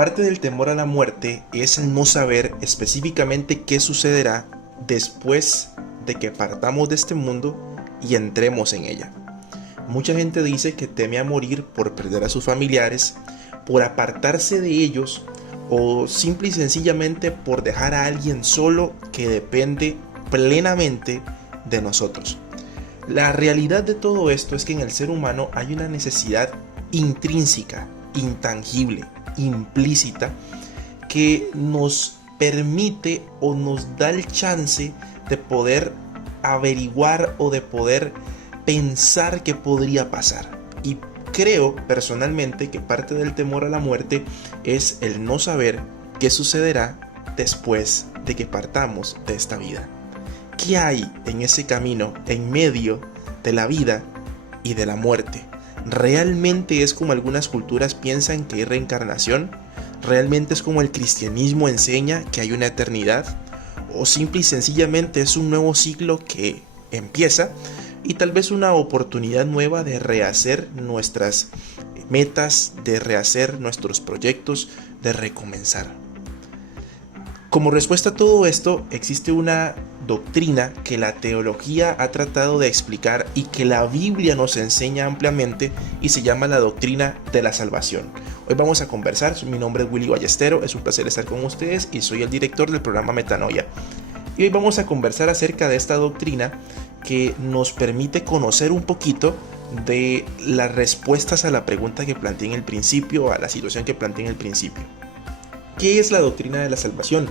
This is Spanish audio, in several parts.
Parte del temor a la muerte es el no saber específicamente qué sucederá después de que partamos de este mundo y entremos en ella. Mucha gente dice que teme a morir por perder a sus familiares, por apartarse de ellos o simple y sencillamente por dejar a alguien solo que depende plenamente de nosotros. La realidad de todo esto es que en el ser humano hay una necesidad intrínseca, intangible, implícita, que nos permite o nos da el chance de poder averiguar o de poder pensar qué podría pasar. Y creo personalmente que parte del temor a la muerte es el no saber qué sucederá después de que partamos de esta vida. ¿Qué hay en ese camino, en medio de la vida y de la muerte? ¿Realmente es como algunas culturas piensan que hay reencarnación? ¿Realmente es como el cristianismo enseña que hay una eternidad? ¿O simple y sencillamente es un nuevo ciclo que empieza y tal vez una oportunidad nueva de rehacer nuestras metas, de rehacer nuestros proyectos, de recomenzar? Como respuesta a todo esto, existe una doctrina que la teología ha tratado de explicar y que la Biblia nos enseña ampliamente y se llama la doctrina de la salvación. Hoy vamos a conversar, mi nombre es Willy Ballestero, es un placer estar con ustedes y soy el director del programa Metanoia. Y hoy vamos a conversar acerca de esta doctrina que nos permite conocer un poquito de las respuestas a la pregunta que planteé en el principio, a la situación que planteé en el principio. ¿Qué es la doctrina de la salvación?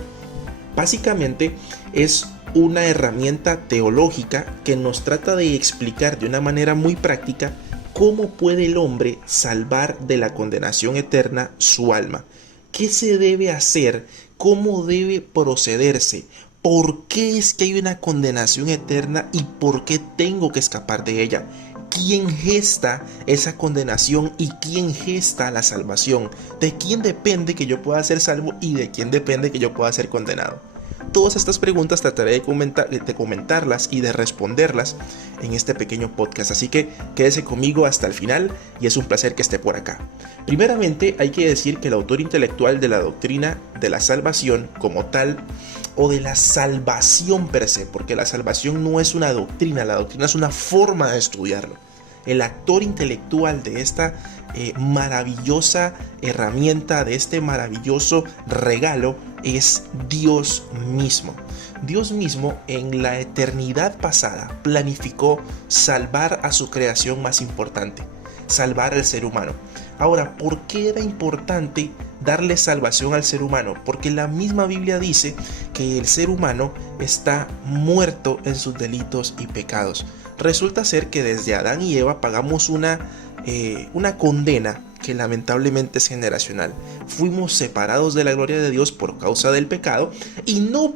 Básicamente es una herramienta teológica que nos trata de explicar de una manera muy práctica cómo puede el hombre salvar de la condenación eterna su alma. ¿Qué se debe hacer? ¿Cómo debe procederse? ¿Por qué es que hay una condenación eterna y por qué tengo que escapar de ella? ¿Quién gesta esa condenación y quién gesta la salvación? ¿De quién depende que yo pueda ser salvo y de quién depende que yo pueda ser condenado? Todas estas preguntas trataré de comentarlas y de responderlas en este pequeño podcast, así que quédese conmigo hasta el final y es un placer que esté por acá. Primeramente hay que decir que el autor intelectual de la doctrina de la salvación como tal, o de la salvación per se, porque la salvación no es una doctrina, la doctrina es una forma de estudiarlo. El actor intelectual de esta maravillosa herramienta, de este maravilloso regalo, es Dios mismo. Dios mismo en la eternidad pasada planificó salvar a su creación más importante, salvar al ser humano. Ahora, ¿por qué era importante darle salvación al ser humano? Porque la misma Biblia dice que el ser humano está muerto en sus delitos y pecados. Resulta ser que desde Adán y Eva pagamos una condena que lamentablemente es generacional. Fuimos separados de la gloria de Dios por causa del pecado y no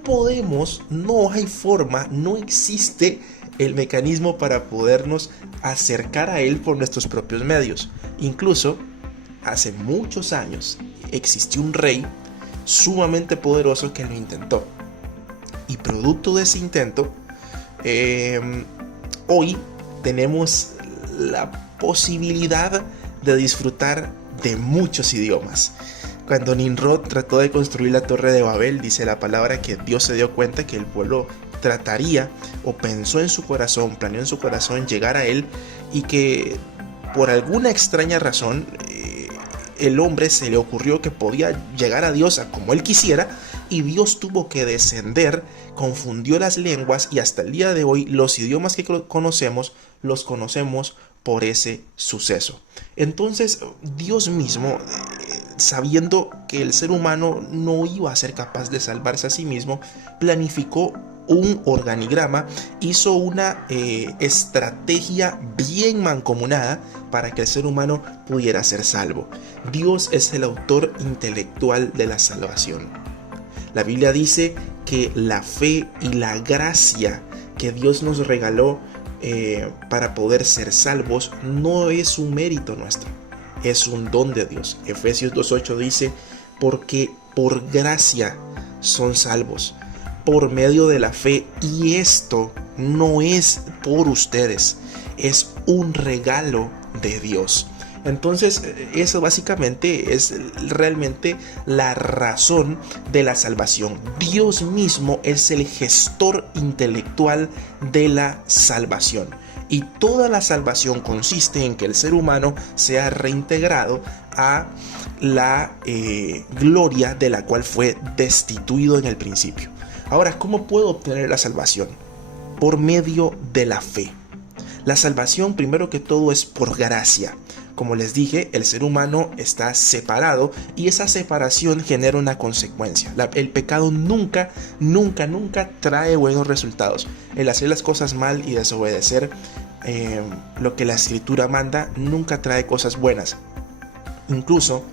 hay forma, no existe el mecanismo para podernos acercar a Él por nuestros propios medios. Incluso hace muchos años existió un rey sumamente poderoso que lo intentó. Y producto de ese intento, hoy tenemos la posibilidad de disfrutar de muchos idiomas. Cuando Nimrod trató de construir la Torre de Babel, dice la palabra que Dios se dio cuenta que el pueblo trataría o pensó en su corazón, planeó en su corazón llegar a él y que por alguna extraña razón el hombre se le ocurrió que podía llegar a Dios a como él quisiera y Dios tuvo que descender, confundió las lenguas y hasta el día de hoy los idiomas que conocemos los conocemos por ese suceso. Entonces Dios mismo, sabiendo que el ser humano no iba a ser capaz de salvarse a sí mismo, planificó un organigrama, hizo una estrategia bien mancomunada para que el ser humano pudiera ser salvo. Dios es el autor intelectual de la salvación. La Biblia dice que la fe y la gracia que Dios nos regaló para poder ser salvos no es un mérito nuestro, es un don de Dios. Efesios 2:8 dice, porque por gracia son salvos, por medio de la fe, y esto no es por ustedes, es un regalo de Dios. Entonces, eso básicamente es realmente la razón de la salvación. Dios mismo es el gestor intelectual de la salvación. Y toda la salvación consiste en que el ser humano sea reintegrado a la gloria de la cual fue destituido en el principio. Ahora, ¿cómo puedo obtener la salvación? Por medio de la fe. La salvación, primero que todo, es por gracia. Como les dije, el ser humano está separado y esa separación genera una consecuencia. El pecado nunca trae buenos resultados. El hacer las cosas mal y desobedecer lo que la escritura manda nunca trae cosas buenas. Incluso,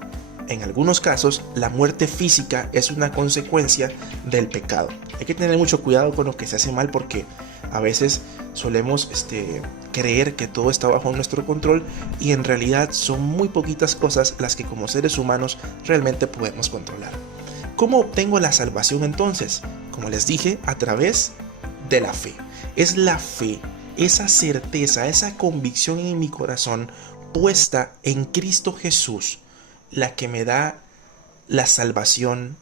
en algunos casos, la muerte física es una consecuencia del pecado. Hay que tener mucho cuidado con lo que se hace mal porque a veces solemos creer que todo está bajo nuestro control y en realidad son muy poquitas cosas las que como seres humanos realmente podemos controlar. ¿Cómo obtengo la salvación entonces? Como les dije, a través de la fe. Es la fe, esa certeza, esa convicción en mi corazón puesta en Cristo Jesús, la que me da la salvación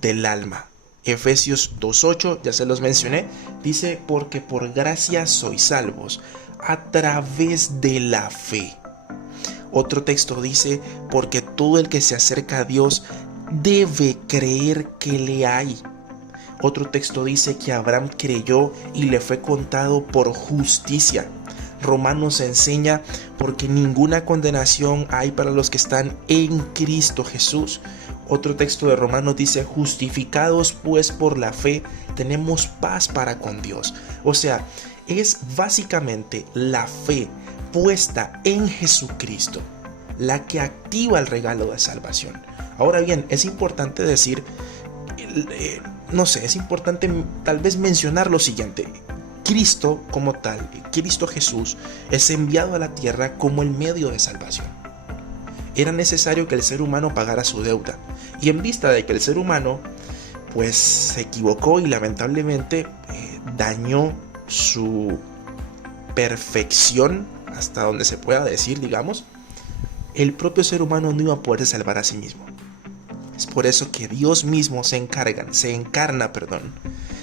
del alma. Efesios 2:8, ya se los mencioné, dice: porque por gracia sois salvos a través de la fe. Otro texto dice: porque todo el que se acerca a Dios debe creer que le hay. Otro texto dice que Abraham creyó y le fue contado por justicia. Romanos enseña: porque ninguna condenación hay para los que están en Cristo Jesús. Otro texto de Romanos dice: justificados pues por la fe, tenemos paz para con Dios. O sea, es básicamente la fe puesta en Jesucristo la que activa el regalo de salvación. Ahora bien, es importante decir, es importante tal vez mencionar lo siguiente. Cristo como tal, Cristo Jesús, es enviado a la tierra como el medio de salvación. Era necesario que el ser humano pagara su deuda. Y en vista de que el ser humano pues se equivocó y lamentablemente dañó su perfección hasta donde se pueda decir, digamos, el propio ser humano no iba a poderse salvar a sí mismo. Es por eso que Dios mismo se encarna,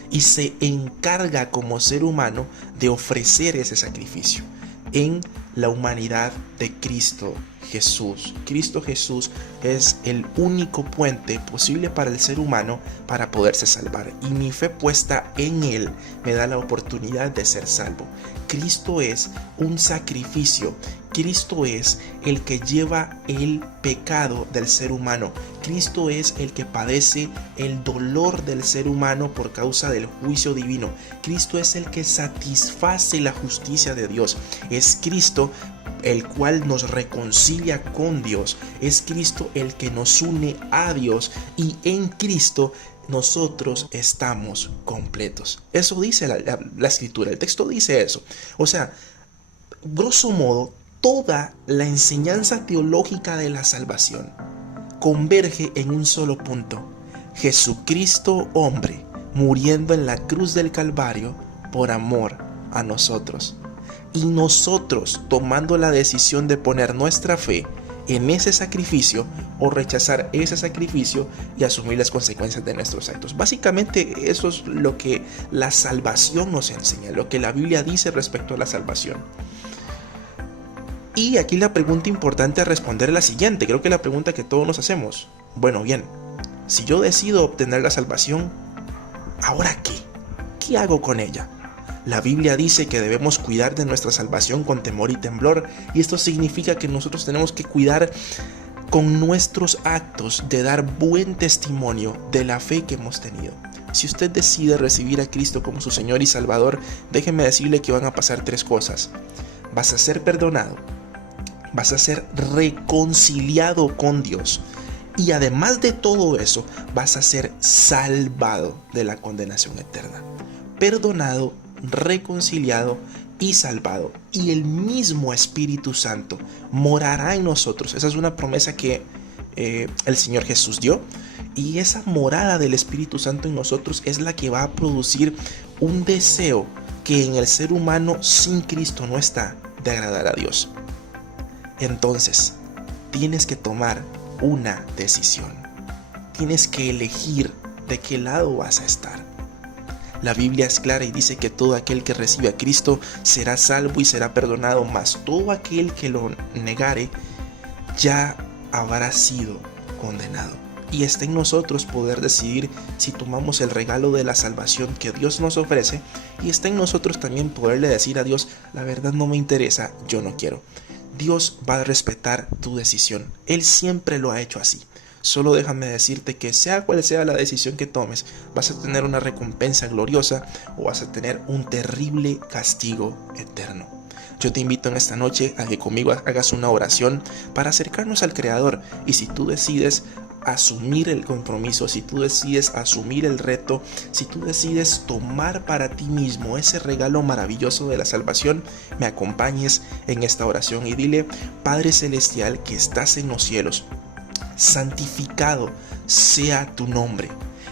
y se encarga como ser humano de ofrecer ese sacrificio en la humanidad de Cristo Jesús. Cristo Jesús es el único puente posible para el ser humano para poderse salvar, y mi fe puesta en Él me da la oportunidad de ser salvo. Cristo es un sacrificio. Cristo es el que lleva el pecado del ser humano. Cristo es el que padece el dolor del ser humano por causa del juicio divino. Cristo es el que satisface la justicia de Dios. Es Cristo el cual nos reconcilia con Dios. Es Cristo el que nos une a Dios, y en Cristo nosotros estamos completos. Eso dice la escritura, el texto dice eso. O sea, grosso modo, toda la enseñanza teológica de la salvación converge en un solo punto: Jesucristo hombre, muriendo en la cruz del Calvario por amor a nosotros. Y nosotros tomando la decisión de poner nuestra fe en ese sacrificio o rechazar ese sacrificio y asumir las consecuencias de nuestros actos. Básicamente eso es lo que la salvación nos enseña, lo que la Biblia dice respecto a la salvación. Y aquí la pregunta importante a responder es la siguiente, creo que la pregunta que todos nos hacemos. Bueno, bien, si yo decido obtener la salvación, ¿ahora qué? ¿Qué hago con ella? La Biblia dice que debemos cuidar de nuestra salvación con temor y temblor, y esto significa que nosotros tenemos que cuidar con nuestros actos de dar buen testimonio de la fe que hemos tenido. Si usted decide recibir a Cristo como su Señor y Salvador, déjeme decirle que van a pasar 3 cosas. Vas a ser perdonado, vas a ser reconciliado con Dios, y además de todo eso, vas a ser salvado de la condenación eterna. Perdonado, reconciliado y salvado, y el mismo Espíritu Santo morará en nosotros. Esa es una promesa que el Señor Jesús dio, y esa morada del Espíritu Santo en nosotros es la que va a producir un deseo que en el ser humano sin Cristo no está, de agradar a Dios. Entonces, tienes que tomar una decisión. Tienes que elegir de qué lado vas a estar. La Biblia es clara y dice que todo aquel que recibe a Cristo será salvo y será perdonado, mas todo aquel que lo negare ya habrá sido condenado. Y está en nosotros poder decidir si tomamos el regalo de la salvación que Dios nos ofrece, y está en nosotros también poderle decir a Dios: la verdad no me interesa, yo no quiero. Dios va a respetar tu decisión. Él siempre lo ha hecho así. Solo déjame decirte que sea cual sea la decisión que tomes, vas a tener una recompensa gloriosa o vas a tener un terrible castigo eterno. Yo te invito en esta noche a que conmigo hagas una oración para acercarnos al Creador, y si tú decides asumir el compromiso, si tú decides asumir el reto, si tú decides tomar para ti mismo ese regalo maravilloso de la salvación, me acompañes en esta oración y dile: Padre Celestial que estás en los cielos, santificado sea tu nombre.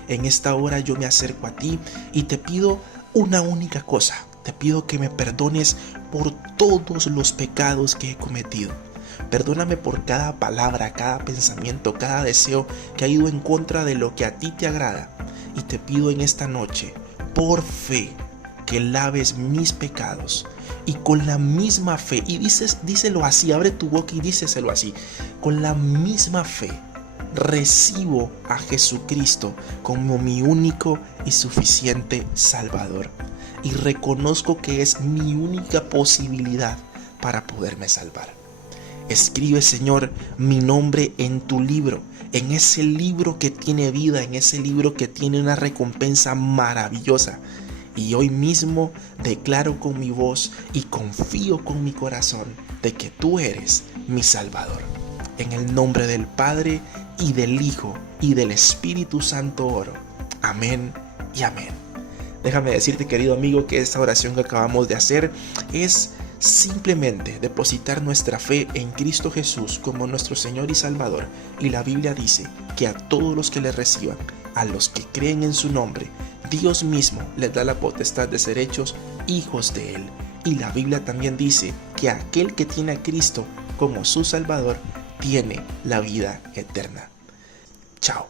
En esta hora yo me acerco a ti y te pido una única cosa. Te pido que me perdones por todos los pecados que he cometido. Perdóname por cada palabra, cada pensamiento, cada deseo que ha ido en contra de lo que a ti te agrada. Y te pido en esta noche, por fe, que laves mis pecados. Y con la misma fe, y díselo así, abre tu boca y díselo así: con la misma fe recibo a Jesucristo como mi único y suficiente Salvador. Y reconozco que es mi única posibilidad para poderme salvar. Escribe, Señor, mi nombre en tu libro, en ese libro que tiene vida, en ese libro que tiene una recompensa maravillosa. Y hoy mismo declaro con mi voz y confío con mi corazón de que tú eres mi Salvador. En el nombre del Padre, y del Hijo, y del Espíritu Santo oro. Amén y amén. Déjame decirte, querido amigo, que esta oración que acabamos de hacer es simplemente depositar nuestra fe en Cristo Jesús como nuestro Señor y Salvador. Y la Biblia dice que a todos los que le reciban, a los que creen en su nombre, Dios mismo les da la potestad de ser hechos hijos de Él. Y la Biblia también dice que aquel que tiene a Cristo como su Salvador tiene la vida eterna. Chao.